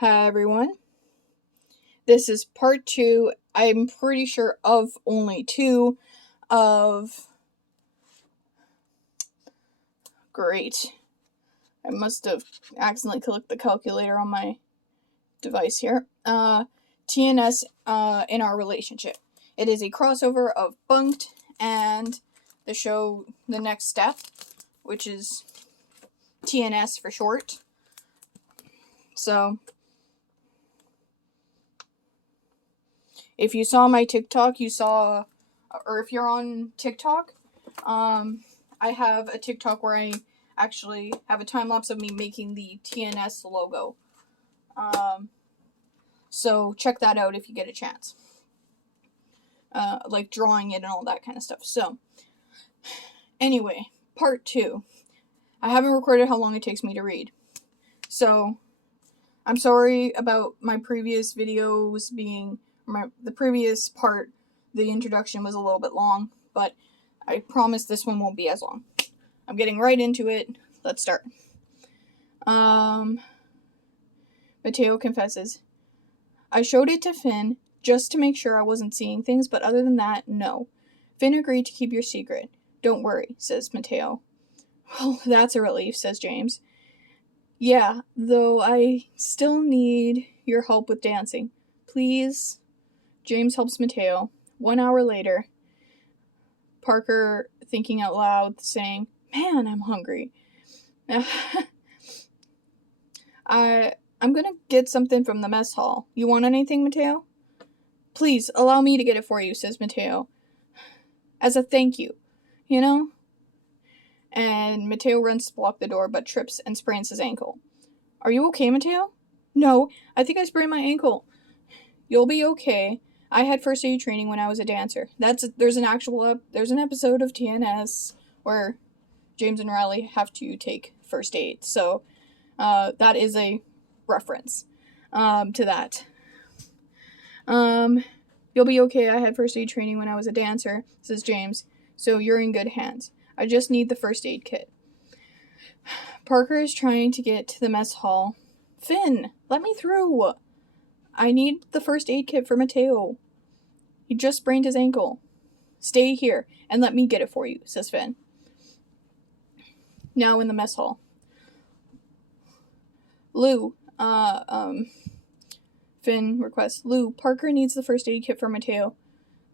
Hi everyone. This is part 2, I'm pretty sure of only 2 of... Great. I must have accidentally clicked the calculator on my device here. TNS in our relationship. It is a crossover of Bunked and the show The Next Step, which is TNS for short. So, if you saw my TikTok, or if you're on TikTok, I have a TikTok where I actually have a time lapse of me making the TNS logo. So check that out if you get a chance. Like drawing it and all that kind of stuff. So, anyway, part 2. I haven't recorded how long it takes me to read. So, I'm sorry about my previous videos being... the previous part, the introduction was a little bit long, but I promise this one won't be as long. I'm getting right into it. Let's start. Mateo confesses. I showed it to Finn just to make sure I wasn't seeing things, but other than that, no. Finn agreed to keep your secret. Don't worry, says Mateo. Well, that's a relief, says James. Yeah, though I still need your help with dancing. Please? James helps Mateo. 1 hour later, Parker, thinking out loud, saying, Man, I'm hungry. I'm gonna get something from the mess hall. You want anything, Mateo? Please, allow me to get it for you, says Mateo. As a thank you, you know? And Mateo runs to block the door, but trips and sprains his ankle. Are you okay, Mateo? No, I think I sprained my ankle. You'll be okay. I had first aid training when I was a dancer. There's an episode of TNS where James and Riley have to take first aid. So, that is a reference, to that. You'll be okay. I had first aid training when I was a dancer, says James. So you're in good hands. I just need the first aid kit. Parker is trying to get to the mess hall. Finn, let me through. I need the first aid kit for Mateo. He just sprained his ankle. Stay here and let me get it for you, says Finn. Now in the mess hall. Lou, Finn requests, Lou, Parker needs the first aid kit for Mateo.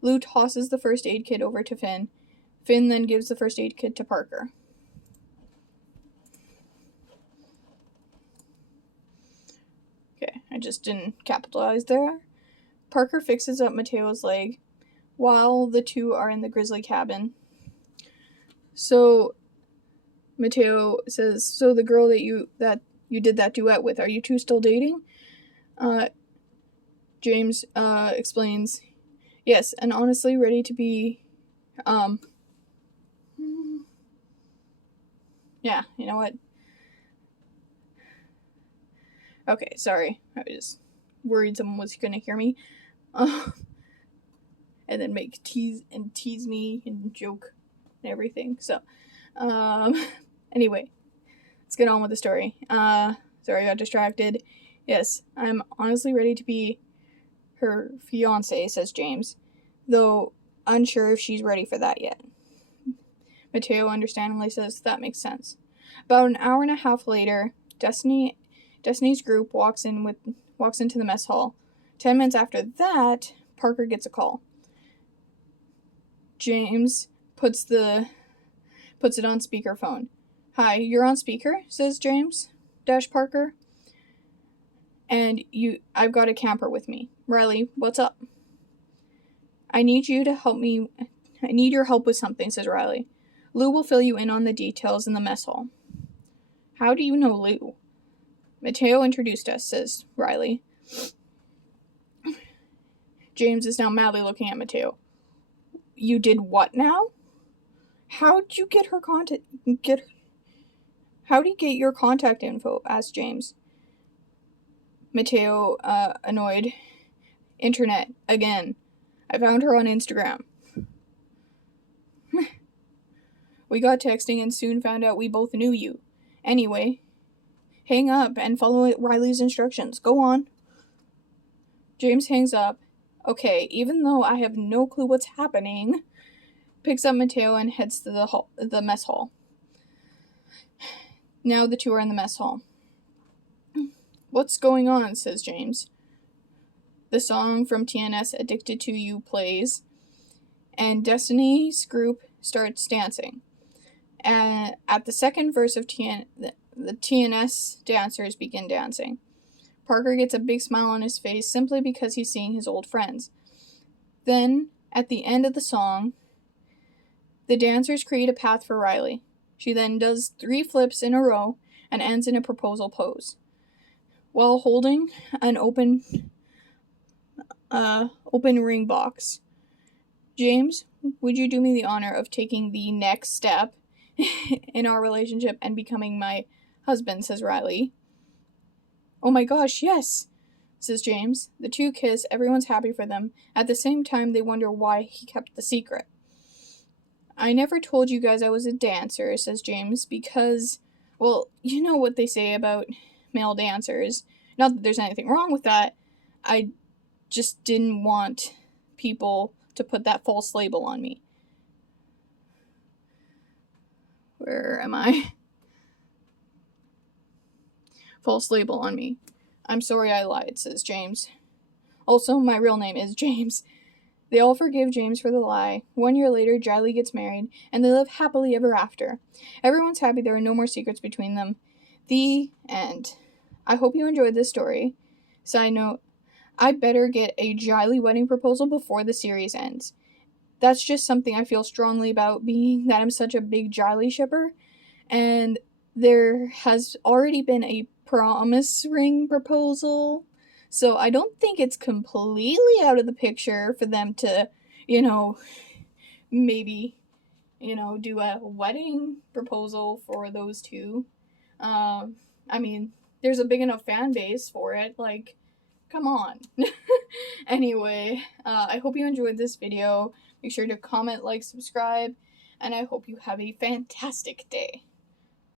Lou tosses the first aid kit over to Finn. Finn then gives the first aid kit to Parker. Okay, I just didn't capitalize there. Parker fixes up Mateo's leg while the two are in the grizzly cabin. So, Mateo says, so the girl that you did that duet with, are you two still dating? James, explains, yes, and honestly ready to be, yeah, you know what? Okay, sorry, I was worried someone was gonna hear me, and then tease me and joke and everything, so, anyway, let's get on with the story. Sorry, I got distracted. Yes, I'm honestly ready to be her fiancé, says James, though unsure if she's ready for that yet. Mateo understandingly says that makes sense. About an hour and a half later, Destiny's group walks into the mess hall. 10 minutes after that, Parker gets a call. James puts it on speakerphone. Hi, you're on speaker, says James - Parker. And I've got a camper with me. Riley, what's up? I need you to help me. I need your help with something, says Riley. Lou will fill you in on the details in the mess hall. How do you know Lou? Mateo introduced us, says Riley. James is now madly looking at Mateo. You did what now? How'd you get her contact? How'd he get your contact info? Asked James. Mateo, annoyed. Internet, again. I found her on Instagram. We got texting and soon found out we both knew you. Anyway, hang up and follow Riley's instructions. Go on. James hangs up. Okay, even though I have no clue what's happening, picks up Mateo and heads to the mess hall. Now the two are in the mess hall. What's going on, says James. The song from TNS, Addicted to You, plays, and Destiny's group starts dancing. And at the second verse of the TNS dancers begin dancing. Parker gets a big smile on his face simply because he's seeing his old friends. Then, at the end of the song, the dancers create a path for Riley. She then does 3 flips in a row and ends in a proposal pose, while holding an open ring box. James, would you do me the honor of taking the next step in our relationship and becoming my husband, says Riley. Oh my gosh, yes, says James. The two kiss, everyone's happy for them. At the same time, they wonder why he kept the secret. I never told you guys I was a dancer, says James, because, well, you know what they say about male dancers. Not that there's anything wrong with that. I just didn't want people to put that false label on me. Where am I? False label on me. I'm sorry I lied, says James. Also, my real name is James. They all forgive James for the lie. 1 year later, Riley gets married, and they live happily ever after. Everyone's happy there are no more secrets between them. The end. I hope you enjoyed this story. Side note, I better get a Riley wedding proposal before the series ends. That's just something I feel strongly about, being that I'm such a big Riley shipper, and there has already been a promise ring proposal, so I don't think it's completely out of the picture for them to, maybe, do a wedding proposal for those two. I mean, there's a big enough fan base for it, like, come on. Anyway, I hope you enjoyed this video. Make sure to comment, like, subscribe, and I hope you have a fantastic day.